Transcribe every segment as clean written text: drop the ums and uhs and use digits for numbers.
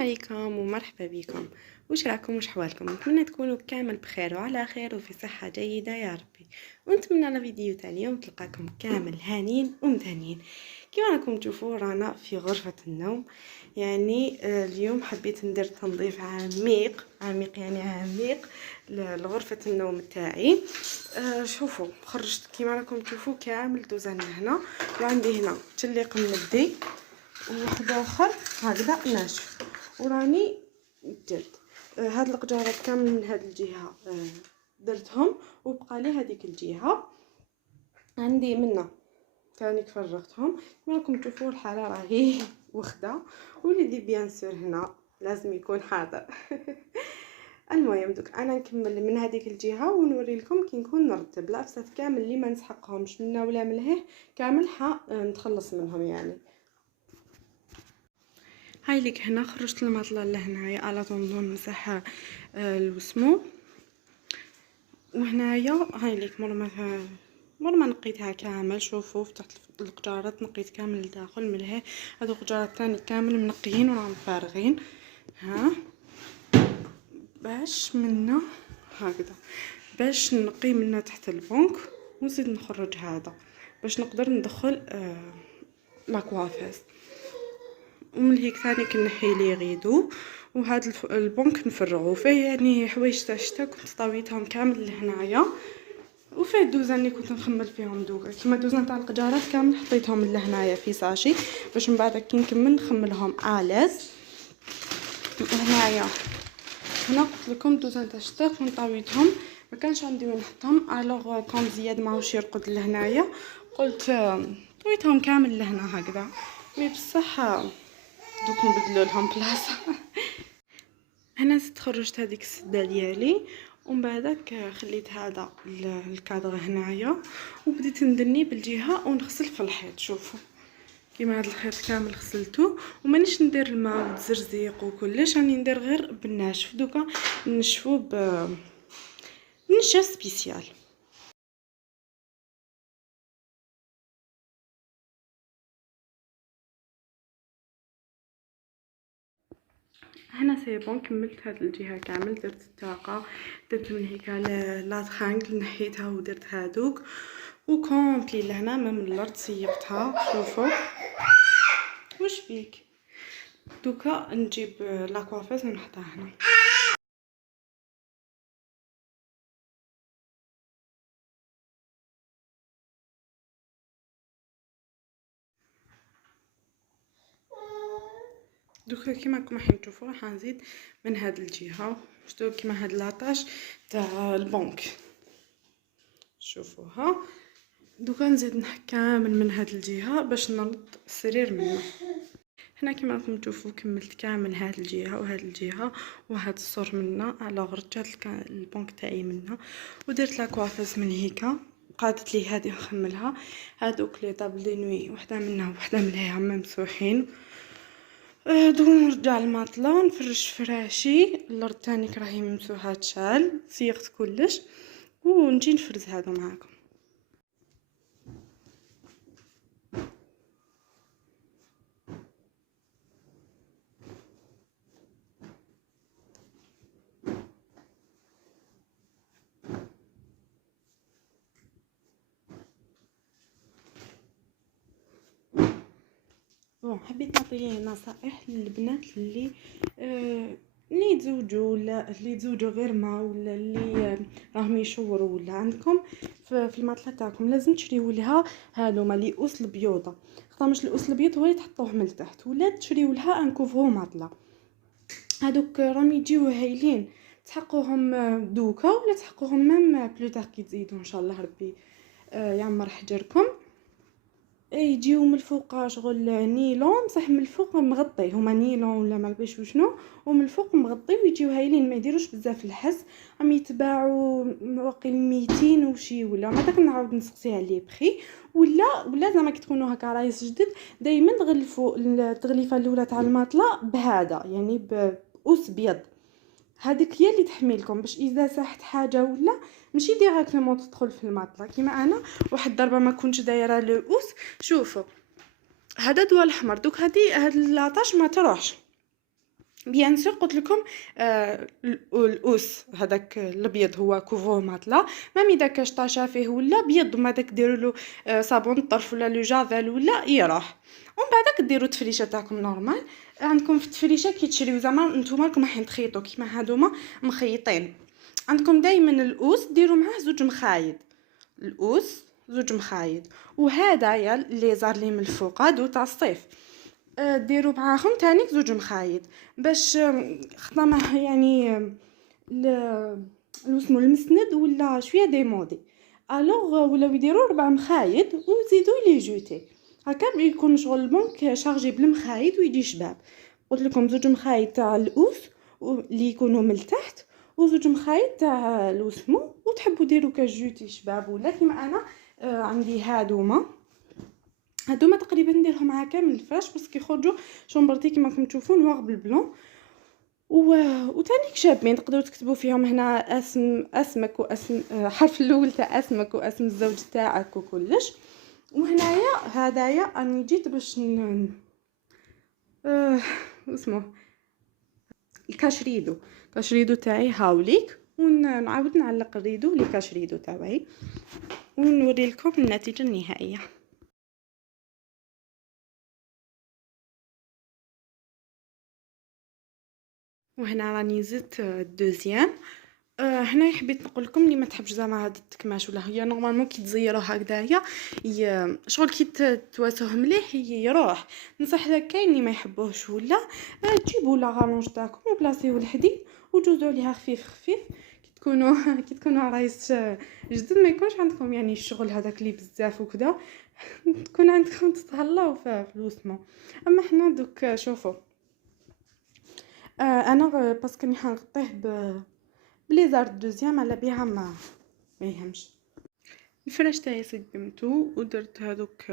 عليكم ومرحبا بكم. وش راكم وش حوالكم؟ نتمنى تكونوا كامل بخير وعلى خير وفي صحة جيدة يا ربي. ونتمنى على فيديو تاني يوم تلقاكم كامل هانين ومتهنين. كما راكم تشوفوا رانا في غرفة النوم. يعني اليوم حبيت ندير تنظيف عميق عميق يعني عميق لغرفة النوم تاعي. شوفوا خرجت كما راكم تشوفوا كامل دوزان هنا، وعندي هنا تليق مندي وواحد اخر هكذا ناشف، وراني درت هاد القجارات كامل من هاد الجهه درتهم، وبقى لي هذيك الجهه عندي منه ثاني فرغتهم. كما راكم تشوفوا الحاله راهي وخده، وليدي بيان سور هنا لازم يكون حاضر. المهم دوك انا نكمل من هذيك الجهه ونوري لكم كي نكون نرتب الافسات كامل اللي ما نسحقهمش منا ولا من هيه كامل نتخلص منهم. يعني هاي لك هنا خرجت المطلة لهنايا على طنجون مسح الوسمو، وهنايا هاي لك مر ما نقيتها كامل. شوفوا فتحت القجارات نقيت كامل الداخل من هي. هادو القجارات تاني كامل منقيين وراهم فارغين. ها باش منا هكذا باش نقي منا تحت البنك ونزيد نخرج هذا باش نقدر ندخل لاكوافيز. ومن هيك ثاني كنحي لي غيدو، وهذا البنك نفرغو فيه. يعني حوايج تاع الشتا كنت طاويتهم كامل لهنايا، وفيه الدوزان اللي كنت نخمل فيهم دوكا كيما دوزان تاع القجارات كامل حطيتهم لهنايا في ساشي باش من بعد كي نكمل نخملهم الاز. هنايا هنا قلت لكم دوزان تاع الشتا كنت طاويتهم ما كانش عندي وين نحطهم، الوغ كون زياد ماهوش يرقد لهنايا قلت طويتهم كامل لهنا هكذا. مي بصح دوك نبدلو لهم بلاصه. هنا زدت خرجت هذيك السده ديالي، ومن بعدك خليت هذا الكادر هنايا وبديت ندني بالجهه ونغسل في الحيط. شوفوا كيما هذا الخيط كامل غسلته، ومانيش ندير الماء والزرزيق وكلش، راني ندير غير بالناشف دوكا نشفوه بنشا سبيسيال. هنا سي بون كملت هاد الجهه كامل، درت الطاقه درت من هيك لا ترانغل نحيتها ودرت هادوك وكومبلي لهنا من الارض صيبتها. شوفوا واش فيك دوكا نجيب لاكوافيز ونحطها هنا. دوكا كيما راكم راح تشوفوا راح نزيد من هاد الجهه شتو كيما هاد لاطاش تاع البنك. شوفوها دوكا نزيد كامل من هاد الجهه باش نرد السرير منه. هنا كيما راكم تشوفوا كملت كامل هاد الجهه وهاد الجهه وهاد السور منا. الوغ رجعت البنك تاعي منا ودرت لاكوافيز من هيكا. قعدت لي هادي نخملها. هادوك لي طابل دي نوي وحده منها وحده من هي ممسوحين. دوك نرجع الماطله نفرش فراشي الارض تاني راهي ممسوحه تشال صيغت كلش ونجي نفرز هادو معاكم. بون حبيت نعطي نصائح للبنات اللي يتزوجوا ولا اللي يتزوجوا غير ما ولا اللي راهم يشوروا ولا عندكم في المطله تاعكم لازم تشريوا لها هذوما لي اوس البيوضه. مش الأوس الابيض هو تحطوه من التحت ولا تشريوا لها ان كوفرو مطله. هادوك راهم يجيو هايلين تحقوهم دوكا ولا تحقوهم ميم بلوتار كي تزيدوا ان شاء الله ربي يعمر حجركم. يجيو من الفوق شغل نيلون صح من الفوق مغطي هما نيلون ولا ما عرفتش وشنو ومن الفوق مغطي ويجيو هايلين ما يديروش بزاف الحس. راهم يتباعوا واقيلا 200 وشي ولا ما داك نعاود نسقسي عليه بخي ولا زعما كي تكونوا هكا رايس جدد دائما تغلفوا التغليفه الاولى تاع الماطله بهذا يعني بأوس بيض. هذيك هي اللي تحميلكم باش اذا ساحت حاجه ولا ماشي ديريكتومون تدخل في الماطله كيما انا واحد ضربه ما كنتش دايره لو اوس. شوفوا هذا دوا الاحمر دوك هاد لاطاش ما تروحش بيان سور قلت لكم الأوس هذاك الابيض هو كوفو ماتلا، ميم اذا كاش طاشا فيه ولا بيض وما داك ديروا له صابون الطرف ولا لو جافيل ولا يروح. ومن بعدك ديروا التفريشه تاعكم نورمال. عندكم في التفريشه كي تشريو زعما نتوما راكم رايحين تخيطوا كيما هادوما مخيطين، عندكم دائما الأوس ديروا معاه زوج مخايد، الأوس زوج مخايد، وهدايا اللي زار لي من الفوق هادو تاع الصيف ديروا معاهم تانيك زوج مخايد باش خطامه يعني اسمو المسند ولا شويه ديمودي، الوغ ولاو يديروا 4 مخايد ويزيدوا لي جوتي هكا يكون شغل البنك شارجي بالمخايد ويجي شباب. قلت لكم زوج مخايد تاع الأوس اللي يكونوا من التحت وزوج مخايد تاع الوسمو، وتحبوا ديروا كجوتي شباب ولا كيما انا عندي هادوما تقريبا نديرهم هكا من الفراش بس كيخرجوا شومبرتي كيما راكم تشوفون نوار بالبلون وتانيك شابين تقدروا تكتبوا فيهم هنا اسمك واسم حرف الاول تاع اسمك واسم الزوج تاعك وكلش. وهنايا هدايا اني جيت باش اسمه الكاشريدو تاعي هاوليك، ونعاود نعلق الريدو لكاشريدو تاعي ونوري لكم النتيجه النهائيه. وهنا راني زدت الدوزيام. هنا حبيت نقول لكم اللي ما تحبش زعما هاد التكماش ولا هي نورمالمون كي تزيروا هكذايا شغل كي تواسوه مليح يروح. نصح لك كاين اللي ما يحبوهش ولا تجيبوا لا غالونج تاعكم وبلاصيوه الحديد وجوزوا عليها خفيف خفيف كي تكونوا رايس جدد ما يكونش عندكم يعني الشغل هذاك اللي بزاف وكذا تكون عندكم تتهلاو في الوسمه. اما حنا دوك شوفوا انا باسكو راني حنغطيه بليزار دوزيام على بها ما يهمش. الفراش تاعي سقمتو ودرت هذوك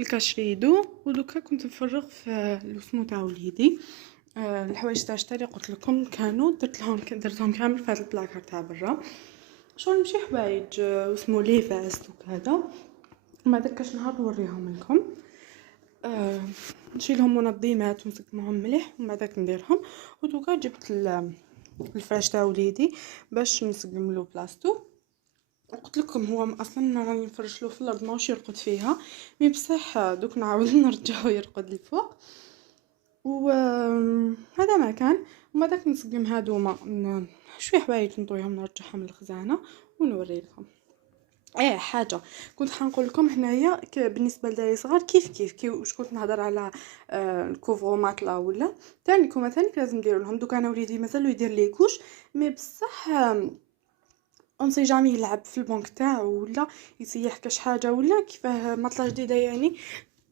الكاشريدو ودوكا كنت نفرغ في الوسمو تاع وليدي. الحوايج تاع الشتاري قلت لكم كانوا درتهم كامل في هذا البلاكار تاع برا، شغل ماشي حوايج واسمو لي فاست وكذا. ما دكاش نهار نوريهم لكم نشيلهم منظمات ونسقمهم مليح ومن بعدك نديرهم. ودوكا جبت الفراش تاع وليدي باش نسقم له بلاصتو. قلت لكم هو اصلا راني نفرش له في الارض ماهوش يرقد فيها مي بصح دوك نعاود نرجعو يرقد لفوق وهذا ما كان. وما داك نسقم هادوما شويه حوايج نطويهم نرجعهم للخزانه ونوري لكم. حاجه كنت حنقول لكم هنايا بالنسبه لداي صغار كيف واش كنت نهضر على الكوفرو ماتلا ولا تاني كوما تاني لازم نديروا لهم. دوك انا وليدي مازالو يدير لي كوش مي بصح اون سي جامي يلعب في البنك تاعو ولا يسيح كاش حاجه ولا كيفاه مطله جديده يعني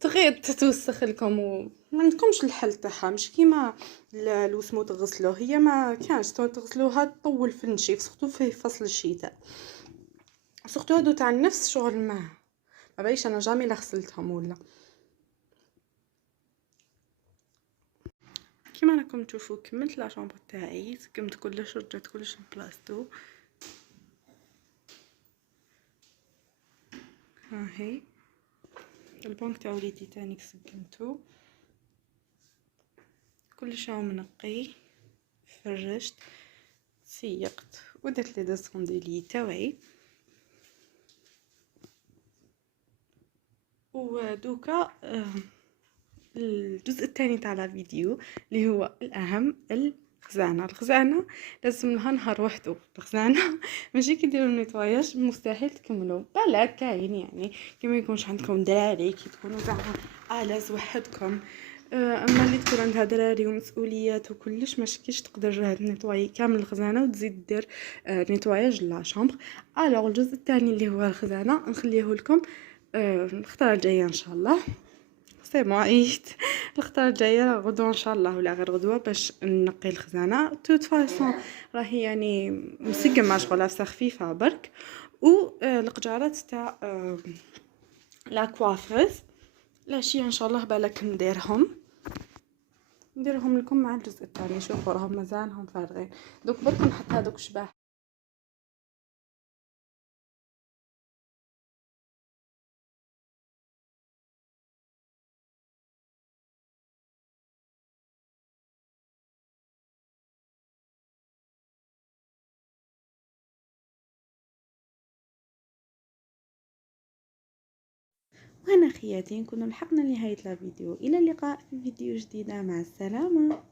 تغير تتوسخ لكم وما عندكمش الحل تاعها مش كيما الوسمو تغسلوه هي ما كانش تغسلوها تطول في النشيف سورتو في فصل الشتاء سورتو هادو تاع النفس شغل ما بايش انا جامي لا غسلتهم ولا كيما راكم تشوفوا. كملت لا شامبر تاعي سكمت كلش رجعت كلش بلاصتو. ها هي البنك تاع وليدي تاني سكمتو كلش راهو منقي فرشت سيقت ودرت لي ديسونديلي تاعي. ودوكا الجزء الثاني تاع الفيديو اللي هو الاهم الخزانه لازم لها نهار وحده. الخزانه ماشي كي ديروا نيطواياج مستحيل تكملوا بالك كاين يعني كيما يكونش عندكم دراري كي تكونوا زعما الاز وحدكم. اما اللي تكون عندها دراري ومسؤوليات وكلش ماشكيش تقدر نيطواي كامل الخزانه وتزيد دير نيطواياج لا شامبر. الوغ الجزء الثاني اللي هو الخزانه نخليه لكم الخطره الجايه ان شاء الله. سي بون عييت الخطره الجايه غدوه ان شاء الله ولا غير غدوه باش نقي الخزانه. توت فاصون راهي يعني مسقمه شغل خفيفه برك. و القجارات تاع لا كوافوز العشيه ان شاء الله بالك نديرهم لكم مع الجزء الثاني. شوفوا راهم مازالهم فارغين دوك برك نحط هذوك شباح وهنا خياتي نكون لحقنا لنهاية الفيديو. الى اللقاء في فيديو جديدة، مع السلامة.